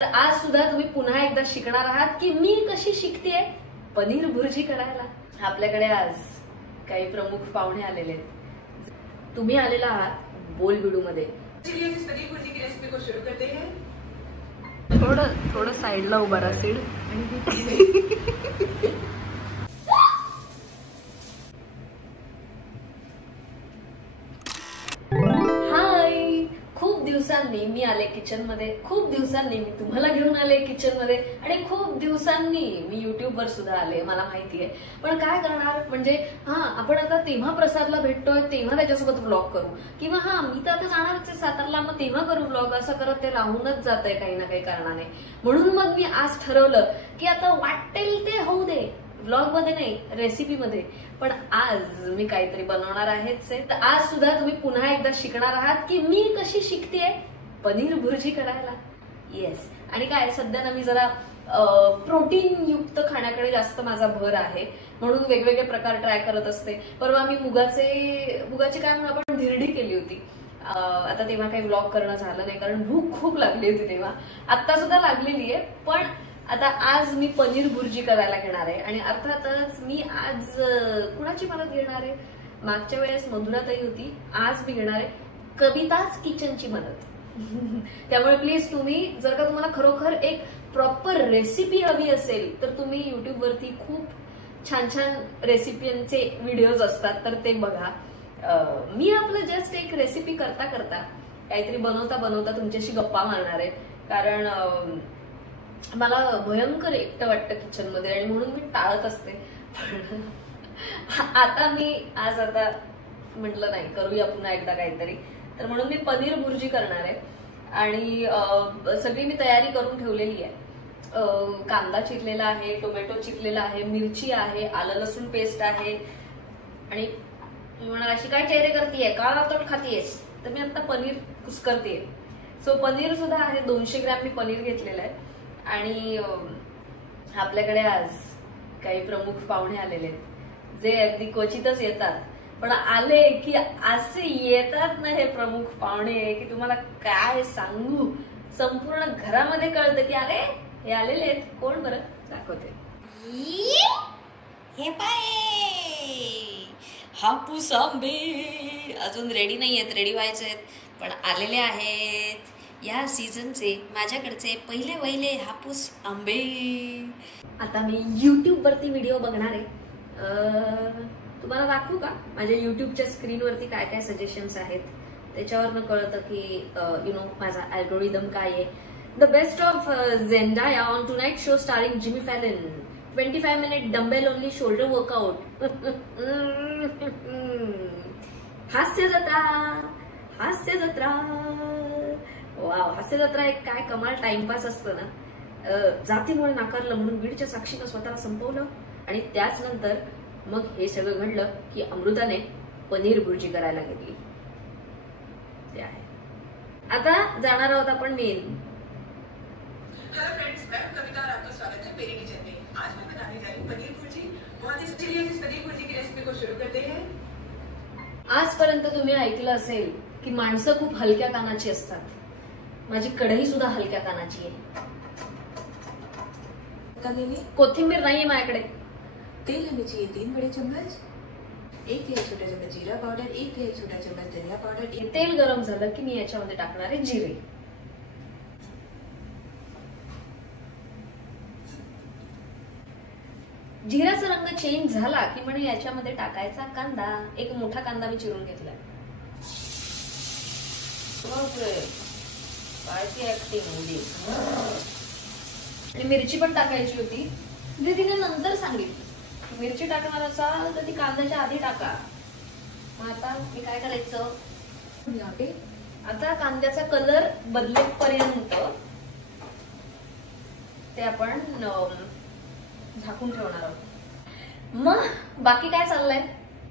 तर आज सुद्धा तुम्ही पुन्हा एकदा शिकणार आहात की मी कशी शिकतेय पनीर भुर्जी करायला। आपल्याकडे आज काही प्रमुख पाहुणे आलेले आहेत। तुम्ही आलेला आहात बोलबिडू मध्ये। चलिए इस पनीर भुर्जी की रेसिपी को शुरू करते हैं। थोडं साइडला उभा राहा सीड। खूप दिवसांनी मी आले किचन मध्ये, खूप दिवसांनी मी तुम्हाला घेऊन आले किचन मध्ये आणि खूप दिवसांनी मी युट्यूब वर सुद्धा आले, मला माहितीये। पण काय करणार म्हणजे आपण आता तेव्हा प्रसादला भेटतोय तेव्हा त्याच्यासोबत व्लॉग करू, किंवा मी तर आता जाणारच आहे सातारला, मग तेव्हा करू व्लॉग, असं करत ते राहूनच जातंय काही ना काही कारणाने। म्हणून मग मी आज ठरवलं की आता वाटेल ते होऊ दे, व्लॉग मध्ये नाही रेसिपी मध्ये, पण आज मी काहीतरी बनवणार आहेच आहे। तर आज सुद्धा तुम्ही पुन्हा एकदा शिकणार आहात की मी कशी शिकतेय पनीर भुर्जी करायला। येस, आणि काय सध्या ना मी जरा प्रोटीन युक्त खाण्याकडे जास्त माझा भर आहे, म्हणून वेगवेगळे प्रकार ट्राय करत असते। परवा मी मुगाची काय म्हणून आपण धिरडी केली होती। आता तेव्हा काही व्लॉग करणं झालं नाही कारण भूक खूप लागली होती तेव्हा, आता सुद्धा लागलेली आहे। पण आता आज मी पनीर भुर्जी करायला घेणार आहे आणि अर्थातच मी आज कुणाची मदत घेणार आहे? मागच्या वेळेस मधुराताई होती, आज मी घेणार आहे कविताच किचनची मदत। त्यामुळे प्लीज तुम्ही जर का तुम्हाला खरोखर एक प्रॉपर रेसिपी हवी असेल तर तुम्ही युट्यूब वरती खूप छान छान रेसिपीचे व्हिडिओज असतात तर ते बघा। मी आपलं जस्ट एक रेसिपी करता करता काहीतरी बनवता बनवता तुमच्याशी गप्पा मारणार आहे, कारण मला भयंकर एकटं वाटतं किचन मध्ये आणि म्हणून मी टाळत असते। पण आता म्हटलं नाही करूया पुन्हा एकदा काहीतरी, तर म्हणून मी पनीर भुर्जी करणार आहे आणि सगळी मी तयारी करून ठेवलेली आहे। कांदा चिरलेला आहे, टोमॅटो चिरलेला आहे, मिरची आहे, आलं लसूण पेस्ट आहे। आणि मी म्हणाल अशी काय चेहरे करतीये, काळा तोट खातीयेस, तर मी आता पनीर कुस्करतेय। सो पनीर सुद्धा आहे, 200 ग्रॅम मी पनीर घेतलेलं आहे। आणि आपल्याकडे आज काही प्रमुख पाहुणे आलेले आहेत जे अगदी क्वचितच येतात, पण आले की असे येतात ना हे प्रमुख पाहुणे की तुम्हाला काय सांगू, संपूर्ण घरामध्ये कळतं की अरे हे आलेले आहेत। कोण बरं दाखवते, हे पाय हापूस आंबे अजून रेडी नाही आहेत, रेडी व्हायचे आहेत पण आलेले आहेत या सीझनचे माझ्याकडचे पहिले हापूस आंबे। आता मी युट्यूब वरती व्हिडिओ बघणार आहे, तुम्हाला दाखवू का माझ्या युट्यूबच्या स्क्रीनवरती काय काय सजेशन्स आहेत, त्याच्यावरनं कळतं की माझा अल्गोरिदम काय आहे। The best of Zendaya on tonight show starring Jimmy Fallon, 25 minute dumbbell only shoulder workout. Hasya Jatra wow, हास्य जत्रा एक काय कमाल टाइमपास असतो ना। जातीमुळे नाकारलं म्हणून बीडच्या साक्षीनं स्वतःला संपवलं आणि त्याच नंतर मग हे सगळं घडलं की अमृताने पनीर भुर्जी करायला घेतली। ते आहे, आता जाणार आहोत आपण मेन। हेलो फ्रेंड्स, मैं कविता और आपका स्वागत है मेरे किचन में। आज मैं बनाने जा रही हूँ पनीर भुर्जी। बहुत ही चलिए इस पनीर भुर्जी की रेसिपी को शुरू करते हैं। आजपर्यंत तुम्ही ऐकलं असेल की माणसं खूप हलक्या कानाची असतात, माझी कढई सुद्धा हलक्या कानाची आहे। कोथिंबीर नाहीये माझ्याकडे। तेल हमें चाहिए 3 बड़े चम्मच, 1 तिहाई छोटा चम्मच जीरा पाउडर, 1 तिहाई छोटा चम्मच धनिया पाउडर। तेल गरम झालं की मी याच्यामध्ये टाकणार आहे जिरे। जिऱ्याचा रंग चेंज झाला की म्हणजे याच्यामध्ये टाकायचा कांदा, एक मोठा कांदा मी चिरून घेतलाय। आणि मिरची पण टाकायची होती, जे तिने नंतर सांगितली मिरची टाकणार असाल तर ती कांद्याच्या आधी टाका। मग आता मी काय करायचं, आता कांद्याचा कलर बदलेपर्यंत ते आपण झाकून ठेवणार आहोत। मग बाकी काय चाललंय,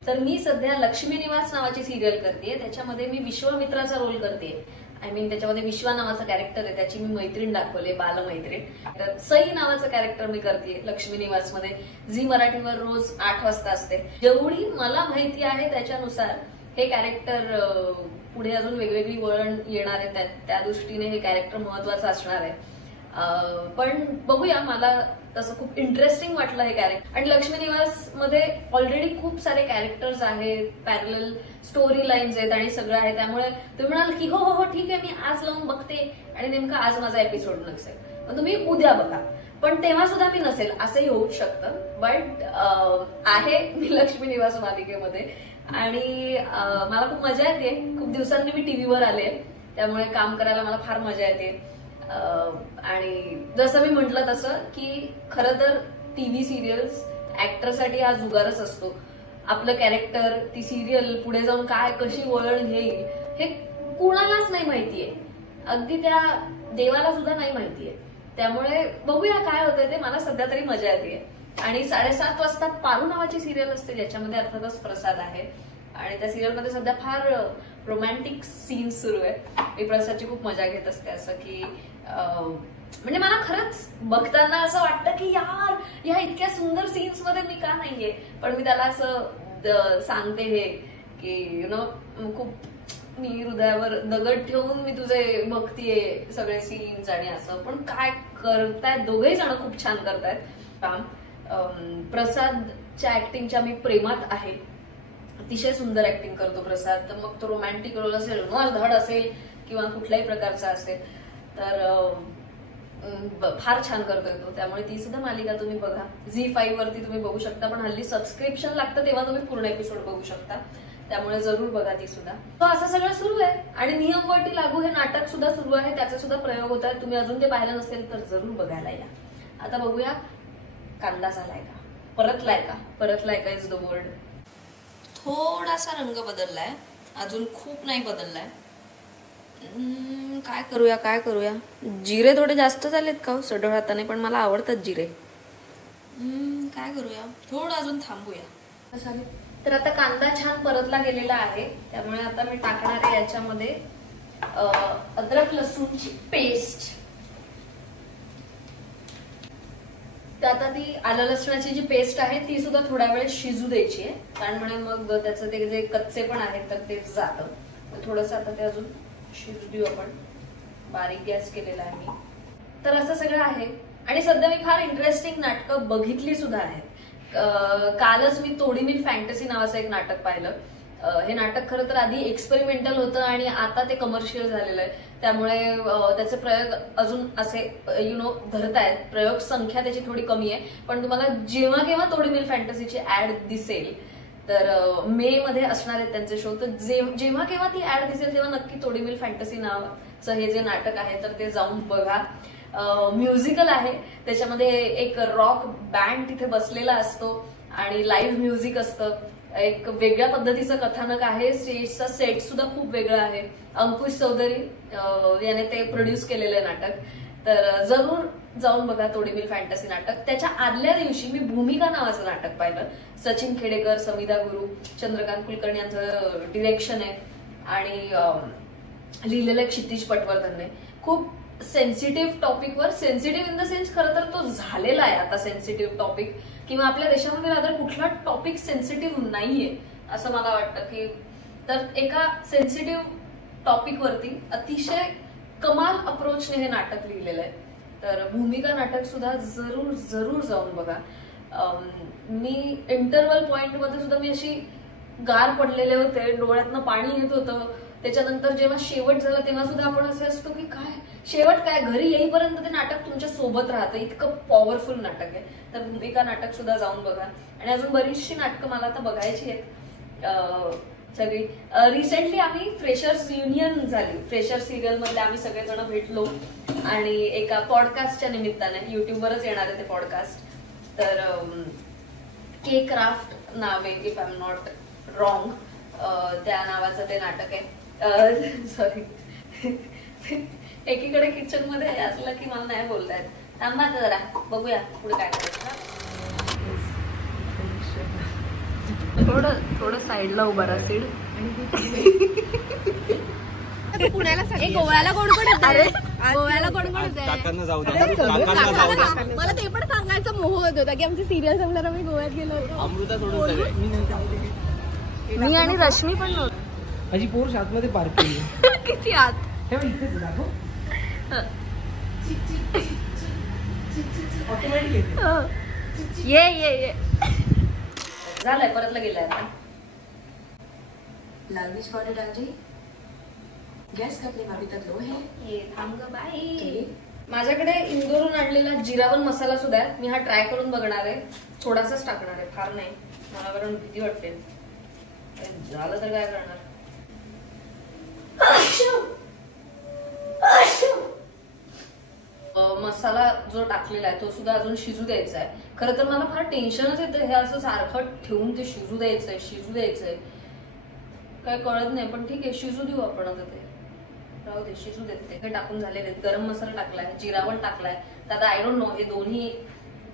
तर मी सध्या लक्ष्मी निवास नावाची सिरियल करतेय, त्याच्यामध्ये मी विश्वामित्राचा रोल करतेय। आय मीन त्याच्यामध्ये विश्वा नावाचा कॅरेक्टर आहे, त्याची मी मैत्रीण दाखवले, बालमैत्रीण। तर सई नावाचं कॅरेक्टर मी करतेय लक्ष्मी निवास मध्ये, झी मराठीवर रोज 8 वाजता असते। जेवढी मला माहिती आहे त्याच्यानुसार हे कॅरेक्टर पुढे अजून वेगवेगळी वळण येणार आहे, त्या दृष्टीने हे कॅरेक्टर महत्वाचं असणार आहे। पण बघूया, मला तसं खूप इंटरेस्टिंग वाटलं हे कॅरेक्टर. आणि लक्ष्मी निवास मध्ये ऑलरेडी खूप सारे कॅरेक्टर्स आहेत, पॅरलल स्टोरी लाईन्स आहेत आणि सगळं आहे. त्यामुळे तुम्ही म्हणाल की हो हो हो ठीक आहे, मी आज लावून बघते आणि नेमका आज माझा एपिसोड नसेल, मग तुम्ही उद्या बघा. पण तेव्हा सुद्धा मी नसेल असंही होऊ शकतं. बट आहे मी लक्ष्मी निवास मालिकेमध्ये आणि मला खूप मजा येते. खूप दिवसांनी मी टीव्हीवर आले, त्यामुळे काम करायला मला फार मजा येते. आणि जसं मी म्हटलं तसं की खरं तर टीव्ही सिरियल्स ऍक्टरसाठी हा जुगारच असतो. आपलं कॅरेक्टर, ती सिरियल पुढे जाऊन काय कशी वळण घेईल हे कुणालाच नाही माहितीये, अगदी त्या देवाला सुद्धा नाही माहितीये. त्यामुळे बघूया काय होतंय ते. मला सध्या तरी मजा येते. आणि 7:30 वाजता पारू नावाची सिरियल असते, ज्याच्यामध्ये अर्थातच प्रसाद आहे आणि त्या सिरियलमध्ये सध्या फार रोमॅन्टिक सीन्स सुरू आहे. मी प्रसादची खूप मजा घेत असते. असं की म्हणजे मला खरंच बघताना असं वाटतं की यार या इतक्या सुंदर सीन्स मध्ये मी का नाहीये, पण मी त्याला असं सांगते हे की यु नो खूप मी हृदयावर दगड ठेवून मी तुझे बघतीये सगळे सीन्स आणि असं. पण काय करतायत दोघेही जण, खूप छान करतायत काम. प्रसादच्या ऍक्टिंगच्या मी प्रेमात आहे. अतिशय सुंदर ऍक्टिंग करतो प्रसाद. तर मग तो रोमॅन्टिक रोल असेल, धड असेल किंवा कुठल्याही प्रकारचा असेल तर फार छान करतोय तो. त्यामुळे ती सुद्धा मालिका तुम्ही बघा. ZEE5 वरती तुम्ही बघू शकता, पण हल्ली सबस्क्रिप्शन लागतं तेव्हा तुम्ही पूर्ण एपिसोड बघू शकता. त्यामुळे जरूर बघा ती सुद्धा. तो असं सगळं सुरू आहे. आणि नियमवटी लागू हे नाटक सुद्धा सुरू आहे, त्याचे सुद्धा प्रयोग होत आहेत. तुम्ही अजून ते पाहिलं नसेल तर जरूर बघायला या. आता बघूया कांदा झालाय का, परतलाय का इज द वर्ड. थोडासा रंग बदललाय, अजून खूप नाही बदललाय. काय करूया. जिरे थोडे जास्त झालेत का सडोळ हाताने, पण मला आवडतात जिरे. काय करूया, थोडं अजून थांबूया. तर आता कांदा छान परतला गेलेला आहे, त्यामुळे आता मी टाकणार आहे याच्यामध्ये अद्रक लसूणची पेस्ट. तर आता ती आलं लसणाची जी पेस्ट आहे ती सुद्धा थोड्या वेळ शिजू द्यायची आहे, कारण म्हणजे मग त्याचं ते जे कच्चे पण आहेत तर ते जातं. थोडंसं आता ते अजून शिजू देऊ आपण. बारीक गॅस केलेला आहे मी. तर असं सगळं आहे. आणि सध्या मी फार इंटरेस्टिंग नाटकं बघितली सुद्धा आहेत. कालच मी तोडी मिल फॅन्टसी नावाचं एक नाटक पाहिलं. हे नाटक खरं तर आधी एक्सपेरिमेंटल होतं आणि आता ते कमर्शियल झालेलं आहे. त्यामुळे त्याचे प्रयोग अजून असे धरतायत. प्रयोग संख्या त्याची थोडी कमी आहे, पण तुम्हाला जेव्हा केव्हा तोडी मिल फॅन्टसीची ऍड दिसेल तर मे मध्ये असणार आहेत त्यांचे शो. तर जेव्हा केव्हा ती ऍड दिसेल तेव्हा नक्की तोडी मिल फॅन्टसी नावाचं हे जे नाटक आहे तर ते जाऊन बघा. म्युझिकल आहे, त्याच्यामध्ये एक रॉक बँड तिथे बसलेला असतो आणि लाईव्ह म्युझिक असतं. एक वेगळ्या पद्धतीचं कथानक आहे. स्टेजचा सेट सुद्धा खूप वेगळा आहे. अंकुश चौधरी याने ते प्रोड्यूस केलेलं नाटक. तर जरूर जाऊन बघा तोडी मिल फॅन्टसी नाटक. त्याच्या आदल्या दिवशी मी भूमिका नावाचं नाटक पाहिलं. सचिन खेडेकर, समिधा गुरु, चंद्रकांत कुलकर्णी यांचं डिरेक्शन आहे आणि लिहिलेलं क्षितिज पटवर्धनने. खूप सेन्सिटिव्ह टॉपिकवर, सेन्सिटिव्ह इन द सेन्स खरं तर तो झालेला आहे आता सेन्सिटिव्ह टॉपिक, किंवा आपल्या देशामध्ये रादर कुठला टॉपिक सेन्सिटिव्ह नाहीये असं मला वाटतं की. तर एका सेन्सिटिव्ह टॉपिक वरती अतिशय कमाल अप्रोचने हे नाटक लिहिलेलं आहे. तर भूमिका नाटक सुद्धा जरूर जरूर जाऊन बघा. मी इंटरवल पॉइंट मध्ये सुद्धा मी अशी गार पडलेले होते, डोळ्यातनं पाणी येत होतं. त्याच्यानंतर जेव्हा शेवट झाला तेव्हा सुद्धा आपण असे असतो की काय शेवट काय, घरी येईपर्यंत ते नाटक तुमच्या सोबत राहतं. इतकं पॉवरफुल नाटक आहे. तर भूमिका नाटक सुद्धा जाऊन बघा. आणि अजून बरीचशी नाटकं मला आता बघायची आहेत सगळी. रिसेंटली आम्ही फ्रेशर्स युनियन झाली. फ्रेशर सिरियल मधले आम्ही सगळेजण भेटलो आणि एका पॉडकास्टच्या निमित्ताने, युट्यूबवरच येणार आहे ते पॉडकास्ट. तर के क्राफ्ट नाव आहे, if I am not wrong, त्या नावाचं ते नाटक आहे. सॉरी, एकीकडे किचन मध्ये असलं की मला नाही बोलतायत. थांबा आता जरा, बघूया पुढे काय करायचं. थोडं साईडला उभा राहा सीड. पुण्याला गोव्याला कोण कोण येते? गोव्याला कोण कोण येते? मला ते पण सांगायचं मोह होत होता की आमची सिरियल संपल्यावर आम्ही गोव्यात गेलो होतो. अमृता सोडून मी आणि रश्मी पण नव्हतो. माझी पोर आतमध्ये पार्क केली. किती आत? हे इथेच दाखव. ये झालंय, परतला गेलाय आता. लाल मिर्च पाउडर डाल दी. गैस का फ्लेम अभी तक लो है. ये थांब ग बाई. माझ्याकडे इंदोरून आणलेला जिरावन मसाला सुद्धा आहे. मी हा ट्राय करून बघणार आहे. थोडासाच टाकणार आहे, फार नाही, मला कारण भीती वाटते झालं तर काय करणार. मसाला जो टाकलेला आहे तो सुद्धा अजून शिजू द्यायचा आहे. खरं तर मला फार टेन्शनच येतं हे असं सारखं ठेवून ते शिजू द्यायचंय काय कळत नाही. पण ठीक आहे, शिजू देऊ आपण आता. ते राहू दे, शिजू देते. हे टाकून झालेले आहेत. गरम मसाला टाकलाय, जिरावण टाकलाय. तर आता आय डोंट नो हे दोन्ही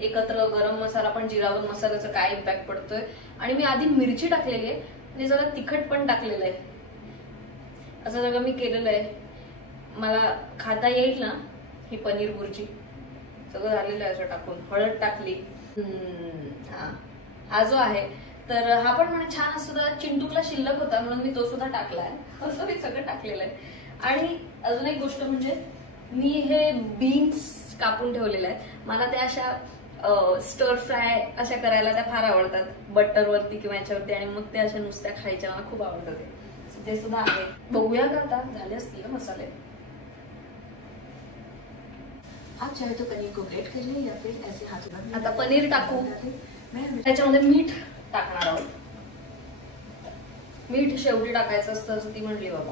एकत्र, गरम मसाला पण जिरावण मसाल्याचा काय इम्पॅक्ट पडतोय. आणि मी आधी मिरची टाकलेली आहे, म्हणजे जरा तिखट पण टाकलेलं आहे. असं सगळं मी केलेलं आहे. मला खाता येईल ना ही पनीर भुर्जी. सगळं झालेलं आहे असं टाकून. हळद टाकली. हा जो आहे तर हा पण म्हणजे छान असतो. चिंटूकला शिल्लक होता म्हणून मी तो सुद्धा टाकलाय. असं मी सगळं टाकलेलं आहे. आणि अजून एक गोष्ट म्हणजे मी हे बीन्स कापून ठेवलेले आहेत. मला त्या अशा स्टर फ्राय अशा करायला त्या फार आवडतात, बटरवरती किंवा याच्यावरती. आणि मग ते अशा नुसत्या खायच्या मला खूप आवडतं. ते सुद्धा आहे. बघूया का आता झाले असतील मसाले. आप चाहे तो पनीर को ग्रेट कर ले या फिर ऐसे हाथों में. आता पनीर टाकू. त्याच्यामध्ये मीठ टाकणार आहोत. मीठ शेवटी टाकायचं असतं असं ती म्हणली बाबा.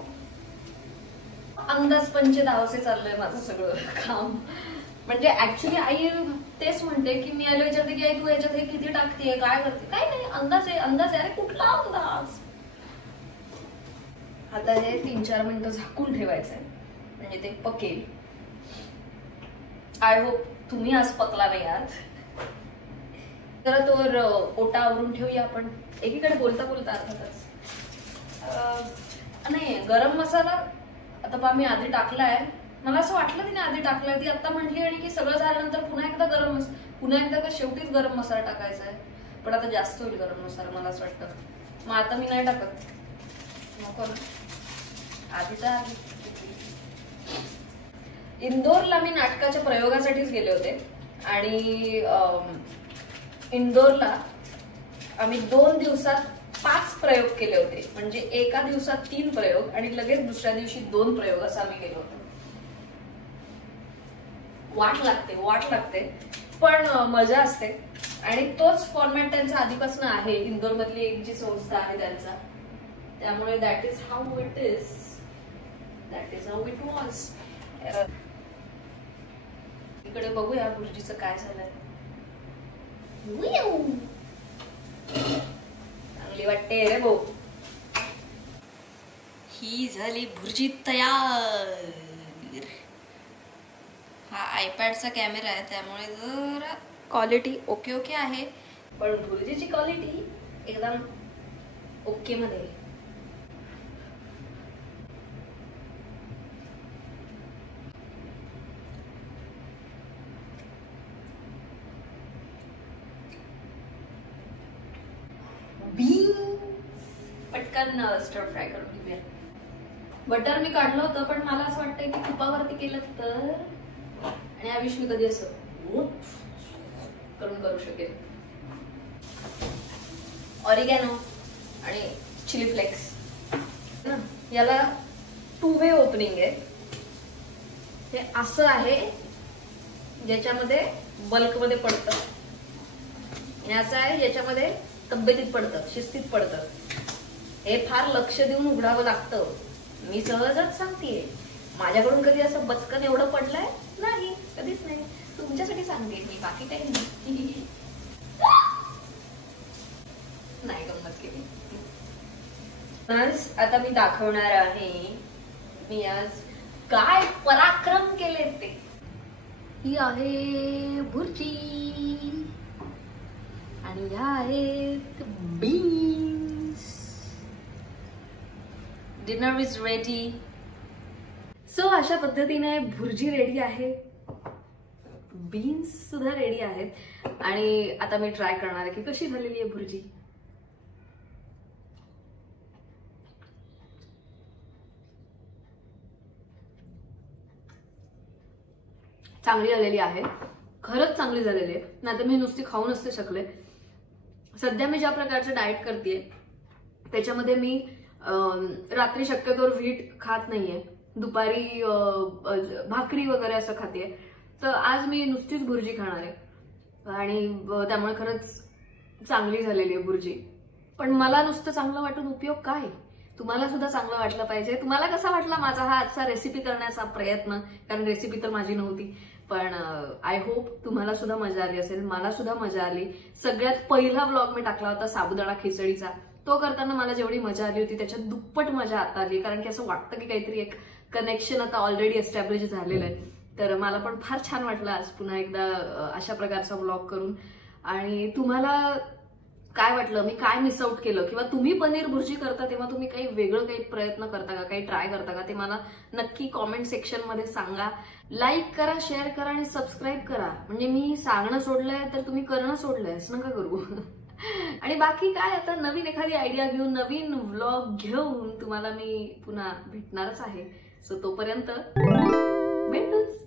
अंदाज पंचे धावसे चाललंय माझं सगळं काम. म्हणजे ऍक्च्युली आई तेच म्हणते की मी आलो विचारते की आई तू याच्यात हे किती टाकते, काय करते. काय नाही, अंदाज आहे. अरे कुठला अंदाज. आता हे 3-4 मिनिटं झाकून ठेवायचंय म्हणजे ते पकेल. आय होप तुम्ही आज पकला नाही आहात. तर तोवर ओटा आवरून ठेवूया आपण. एकीकडे बोलता बोलता अर्थातच. नाही, गरम मसाला आता पहा मी आधी टाकलाय. मला असं वाटलं तिने आधी टाकलाय, ती आता म्हटली. आणि की सगळं झाल्यानंतर पुन्हा एकदा का शेवटीच गरम मसाला टाकायचा आहे. पण आता जास्त होईल गरम मसाला मला असं वाटतं. मग आता मी नाही टाकत, नको ना. आधीचा आधी. इंदोरला मी नाटकाच्या प्रयोगासाठीच गेले होते. आणि इंदोरला आम्ही 2 दिवसात 5 प्रयोग केले होते. म्हणजे एका दिवसात 3 प्रयोग आणि लगेच दुसऱ्या दिवशी 2 प्रयोग असं आम्ही केलो होतो. वाट लागते पण मजा असते. आणि तोच फॉर्मॅट त्यांचा आधीपासून आहे. इंदोर मधली एक जी संस्था आहे त्यांचा. त्यामुळे that is how it was. इकडे बघूया भुर्जीचं काय झालंय. चांगली वाटते रे भाऊ. ही झाली भुर्जी तयार. हा आयपॅडचा कॅमेरा आहे त्यामुळे जरा क्वालिटी ओके आहे. पण भुर्जीची क्वालिटी एकदम ओके मध्ये. पटकन स्टर फ्राय करून घेऊया. बटर मी काढलं होतं पण मला असं वाटतंय की तुपावरती केलं तर. आणि आयुष मी कधी असं करून करू शकेल. ऑरिगॅनो आणि चिली फ्लेक्स याला 2 वे ओपनिंग आहे. हे असं आहे ज्याच्यामध्ये बल्कमध्ये पडतं. आणि असं आहे ज्याच्यामध्ये तब्येतीत पडतं, शिस्तीत पडतं. हे फार लक्ष देऊन उघडावं लागतं. मी सहजच सांगतेय. माझ्याकडून कधी असं बचकन एवढं पडलंय नाही, कधीच नाही. तुमच्यासाठी सांगते मी, बाकी काही नाही. नाही गंमत केली. आता मी दाखवणार आहे मी आज काय पराक्रम केले ते. ही आहे भुर्जी आणि ह्या आहेत beans. Dinner is ready. So अशा पद्धतीने भुर्जी रेडी आहे, बीन्स सुद्धा रेडी आहेत. आणि आता मी ट्राय करणार आहे की कशी झालेली आहे भुर्जी. चांगली झालेली आहे. खरंच चांगली झालेली आहे, नाहीतर मी नुसती खाऊ नसते शकले. सध्या मी ज्या प्रकारचं डाएट करते त्याच्यामध्ये मी रात्री शक्यतोवर व्हीट खात नाहीये, दुपारी भाकरी वगैरे असं खाते. तर आज मी नुसतीच भुर्जी खाणार आहे आणि त्यामुळे खरंच चांगली झालेली आहे भुर्जी. पण मला नुसतं चांगलं वाटून उपयोग काय, तुम्हाला सुद्धा चांगलं वाटलं पाहिजे. तुम्हाला कसा वाटला माझा हा आजचा रेसिपी करण्याचा प्रयत्न, कारण रेसिपी तर माझी नव्हती, पण आय होप तुम्हाला सुद्धा मजा आली असेल. मला सुद्धा मजा आली. सगळ्यात पहिला व्लॉग मी टाकला होता साबुदाणा खिचडीचा, तो करताना मला जेवढी मजा आली होती त्याच्यात दुप्पट मजा आता आली, कारण की असं वाटतं की काहीतरी एक कनेक्शन आता ऑलरेडी एस्टॅब्लिश झालेलं आहे. तर मला पण फार छान वाटलं आज पुन्हा एकदा अशा प्रकारचा व्लॉग करून. आणि तुम्हाला काय वाटलं, मी काय मिस आउट केलं, किंवा तुम्ही पनीर भुर्जी करता तेव्हा तुम्ही काही वेगळं काही प्रयत्न करता का, काही ट्राय करता का, ते मला नक्की कॉमेंट सेक्शन मध्ये सांगा. लाईक करा, शेअर करा आणि सबस्क्राईब करा. म्हणजे मी सांगणं सोडलंय तर तुम्ही करणं सोडलंय असं नका करू. आणि बाकी काय, आता नवीन एखादी आयडिया घेऊन, नवीन व्लॉग घेऊन तुम्हाला मी पुन्हा भेटणारच आहे. सो तोपर्यंत भेटूच.